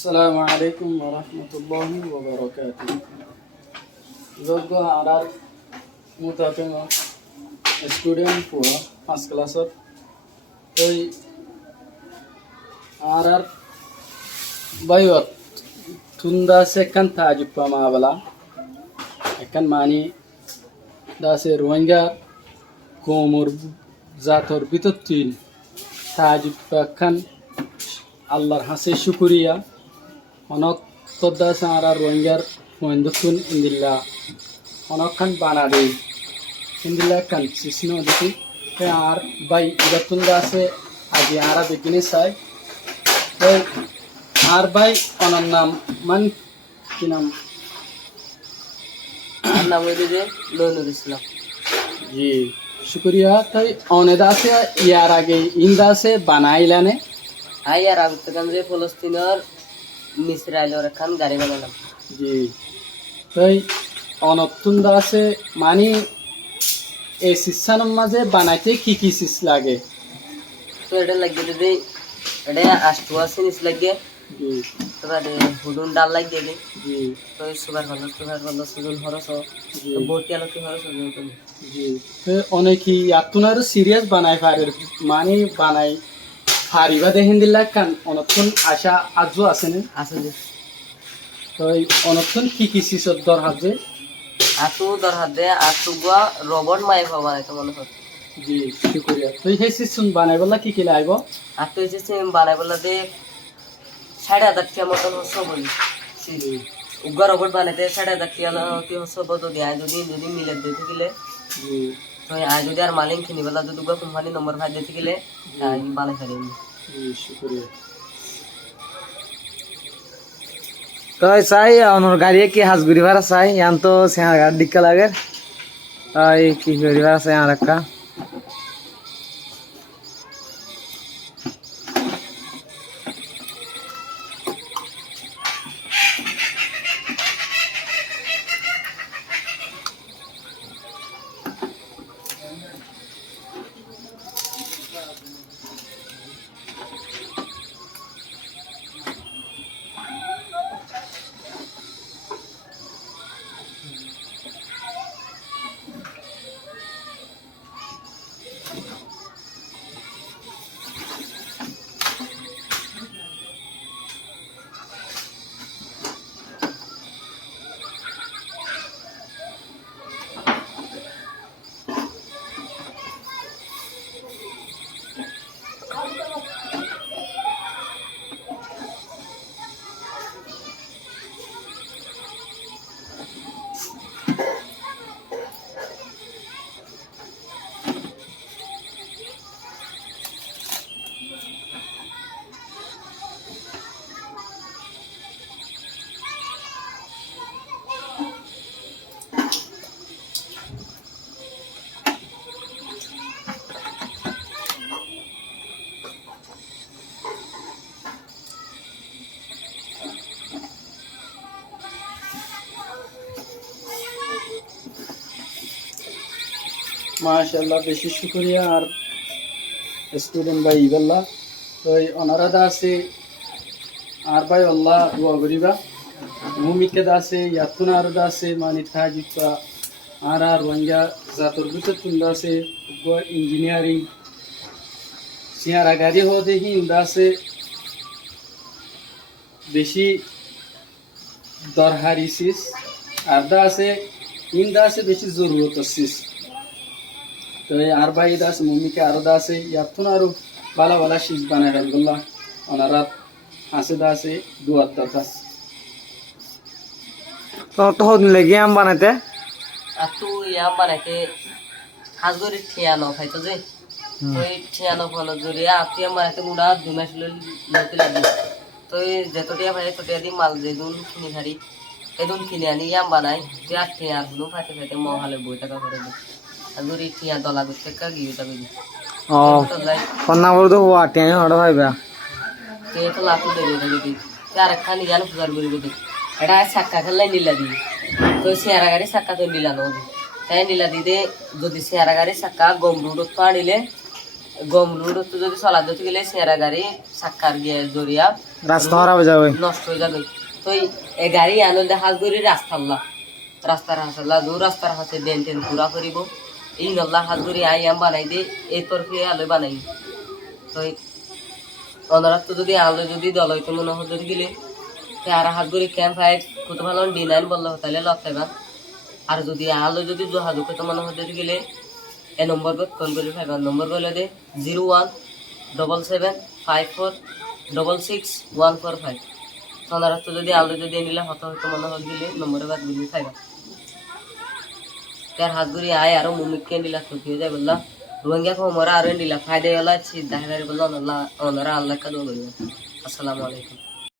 আসসালামু আলাইকুম ওয়া রাহমাতুল্লাহি ওয়া বারাকাতুহু। যোগ্য আরার মুতাফিন স্টুডেন্ট পুয়া ফার্স্ট ক্লাসত ওই আরার বাইত তুন্দা সেকান তাজিব মাবলা একান মানি দাসে রোহিঙ্গা কোমর জাতর ভিতর তিন তাজিব খান আল্লাহর হাসে শুকরিয়া অনক তদ্দাসে আরার রোহিঙ্গার মহেন্দ্রতুন ইন্দিল্লা অনকখান বানাডি ইন্দিল্লা খান সিসনো দেখি আর বাই ইরাতুন দাসে আজি আরা বেকিনে চাই আর ভাই অনার নাম মান কি নাম? আর নাম হইল যে নইনুল ইসলাম। জি শুক্রিয়া। তাই অনেদা আছে ইয়ার আগে ইন্দা আছে বানাইলানে আই আর আগতকান যে ফলস্তিনের ইসরায়েলের খান গাড়ি বানালাম। জি তাই অনতুন্দা আছে মানে এই শিক্ষার মাঝে বানাইতে কি কি চিজ লাগে? তো এটা লাগিয়ে দিদি এটা আষ্টুয়া জিনিস লাগিয়ে জি তারপরে হুডুন ডাল লাগিয়ে দিই। জি তো সুগার ভালো সুজন খরচ বটি আলোকে খরচ হবে। জি অনেকই আত্মনারও সিরিয়াস বানাই পারে মানে বানাই হারিবা দেখেন দিলা কান অনক্ষণ আশা আজও আছে না আসলে তো অনক্ষণ কি কি চিজত দরকার যে আটু দরকার দে আটু গোয়া রবট মাই ভাবা বানাইতে মনে হয়। জি শুক্রিয়া। তুই সেই চিজ বানাই বলা কি কি লাগব? আটু হচ্ছে বানাই বলা দে 5,500 টাকা মতন হচ্ছে বলি উগা রবট বানাইতে 5,500 টাকা কি হচ্ছে যদি আয় যদি মিলে দিতে গেলে জি তো আয় যদি আর মালিক কিনি বলা যদি উগা কোম্পানি নম্বর ভাই দিতে গেলে বানাই ফেলি। জি শুক্রিয়া। তো চাই অনর গাড়ি কি হাজগুড়ি ভাড়া চাই ইয়ান তো সেহার গাড়ি ডিক্কা লাগে তাই কি গাড়ি ভাড়া চাই আর একটা মাশাআল্লাহ বেশি শুক্রিয়া। আর স্টুডেন্ট ভাই ইবাল্লাহ তো অনারাদা আছে আর ভাই আল্লাহ দোয়া করিবা ভূমিকা আছে ইয়াতুনা আর আছে মানে তাজিবা আর রোহিঙ্গা জাতর ভিতর তুন্দা আছে ইঞ্জিনিয়ারিং সিয়ারা গাড়ি হো দেখি ইন্দা আছে বেশি দরকারি চিজ আর দা আছে ইন্দা আছে বেশি জরুরত চিজ। তো আর ভাই দাস মম্মিকে আরো দা আছে ইয়াতুন আরো ভালো ভালো চিজ বানাই ফেলগুল্লাহ ওনারা আছে দা আছে দুয়ার দাস তো তো লেগে আম বানাইতে আটু ইয়া বানাইতে হাজগরি ঠিয়ানো খাইতো যে ওই ঠিয়ানো ফলো জরিয়া আপিয়া বানাইতে মুড়া 2 মাস লইতে লাগি। তো যতটিয়া ভাই ততটিয়া দি মাল যেদুন কিনি হারি এদুন কিনে আনি ইয়াম বানাই যা ঠিয়া গুলো ফাটে ফাটে মহালে 2 টাকা করে দিই হাজগরি ঠিয়া দলা করতে কা গিয়ে যাবে। ও কন্না বল তো আটে হড় ভাইবা তো তো লাটু দেবে যদি আর খানি জানো ফুজার বলি বলি এটা সাক্কা খেলাই নিলা দি তো শেয়ারা গাড়ি সাক্কা তো নিলা নদী তাই নিলা দিদে যদি শেয়ারা গাড়ি সাক্কা গম রুডত পাড়িলে গম রোড তো যদি চলা দিতে গেলে সেরা গাড়ি সাক্কার গিয়ে জরিয়া রাস্তা খারাপ হয়ে যাবে নষ্ট হয়ে যাবে তো এই গাড়ি আনন্দে হাজগুড়ি রাস্তার হাসাল্লা দু রাস্তার হাসে দেন টেন পুরা করিব এই নল্লা হাজগুড়ি আই আম বানাই দে এই তরফে আলো বানাই তো অনারাত তো যদি আলো যদি দল হইতো মনে হতো গেলে আর হাজগুড়ি ক্যাম্প ফাইট কত ভালো ডিনাইন বললো তাহলে লক থাকবা আর যদি আলো যদি যোগাযোগ করতে মনে হতো গেলে এই নম্বর কল করে ফাইবা নম্বর বলে দে 017754666145 অনারাত তো যদি আলো যদি নিলে হতো হয়তো মনে হতো গেলে নম্বরে বাদ দিলে ফাইবা তার হাজগুড়ি আয় আরো মুমিককে নিলা তো হয়ে যায় বললা রোহিঙ্গা কো মরা আরো নিলা ফায়দা হলা ছি দাহরে বললা আল্লাহ ওনারা আল্লাহ কা দো বললা আসসালামু আলাইকুম